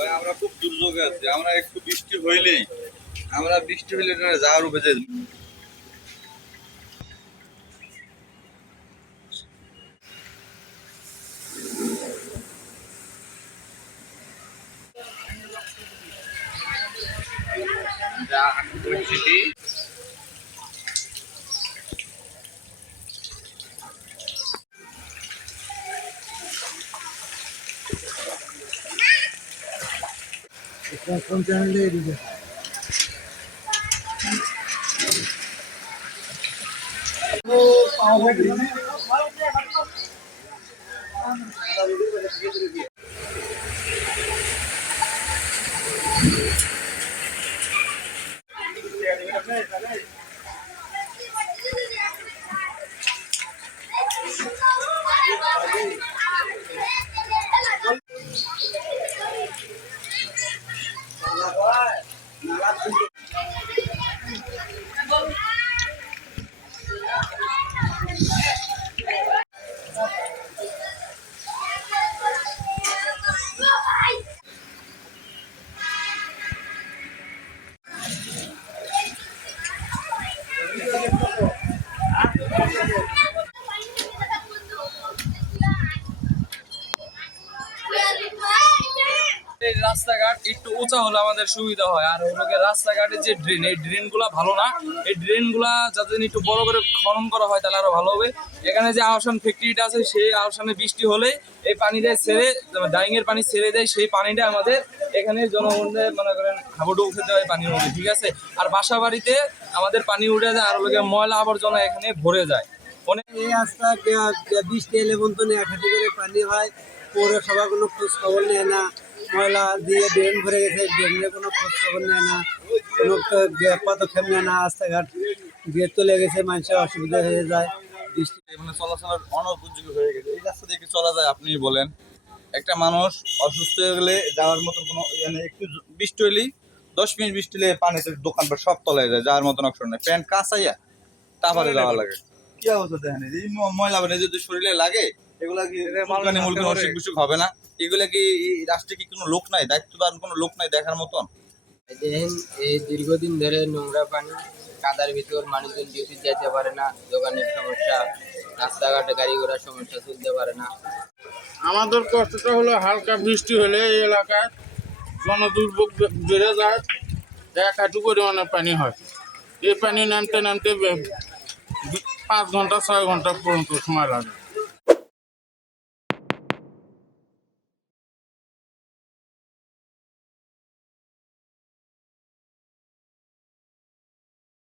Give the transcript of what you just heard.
ভাই আমরা খুব দুর্যোগে আছি। আমরা একটু বৃষ্টি হইলে না যাওয়ার উপরে যে যা পরিস্থিতি কোন চ্যানেলে দিবে ও পাওয়া গেছে রাস্তাঘাট একটু উঁচা হলে আমাদের সুবিধা হয়। আর হলো রাস্তাঘাটের যে ড্রেন, এই ড্রেন গুলা ভালো না। এই ড্রেন গুলা যাতে একটু বড় করে খনন করা হয় তাহলে আরো ভালো হবে। এখানে যে আহসান ফ্যাক্টরিটা আছে, সেই আহসানে বৃষ্টি হলে এই পানিটা ছেড়ে, ডাইং এর পানি ছেড়ে দেয়, সেই পানিটা আমাদের এখানে জনগণদের মনে করেন হাবুডুবু খেতে হয় পানির মধ্যে, ঠিক আছে। আর বাসা বাড়িতে আমাদের পানি উঠে যায়, আর ময়লা আবর্জনা এখানে ভরে যায়। এই রাস্তা বৃষ্টি এলে বন্ধু একসাথে করে পানি হয়, পৌরসভা কোনো খোঁজ খবর নেয় না। ময়লা দিয়ে ড্রেন ভরে গেছে, ড্রেনের কোনো খোঁজ খবর নেয় না, কোনো পদক্ষেপ নেয় না। রাস্তাঘাট দিয়ে চলে গেছে, মানুষের অসুবিধা হয়ে যায়। বৃষ্টি মানে চলাচলের অনুপযোগী হয়ে গেছে। এই রাস্তা দিয়ে কি চলা যায় আপনি বলেন? একটা মানুষ অসুস্থ হয়ে গেলে যাওয়ার মতন কোনো মানে একটু বৃষ্টি হইলেই 10 মিনিট বৃষ্টি হলে পানিতে দোকানপাট সব তলায় যায়, যাওয়ার মতন অপশন নেই। প্যান্ট কাঁচাইয়া তারপরে যাওয়া লাগে। কি অবস্থা দেখেন, এই ময়লা পানি যদি শরীরে লাগে এগুলা কি মুলকানি অসুখ বিসুখ হবে না? এগুলা কি রাষ্ট্রে কি কোনো লোক নাই, দায়িত্ববান কোনো লোক নাই দেখার মতন? দেখেন, এই দীর্ঘদিন ধরে নোংরা পানি, কাদার ভিতর মানুষজন ডিউটি যেতে পারে না, দোকানের সমস্যা, রাস্তাঘাটে গাড়ি ঘোড়ার সমস্যা, চলতে পারে না। আমাদের কষ্টটা হলো হালকা বৃষ্টি হলে এই এলাকায় জনদুর্ভোগ বেড়ে যায়, 1 হাঁটু পরিমাণে পানি হয়। এই পানি নামতে নামতে 5 ঘন্টা 6 ঘন্টা পর্যন্ত সময় লাগে।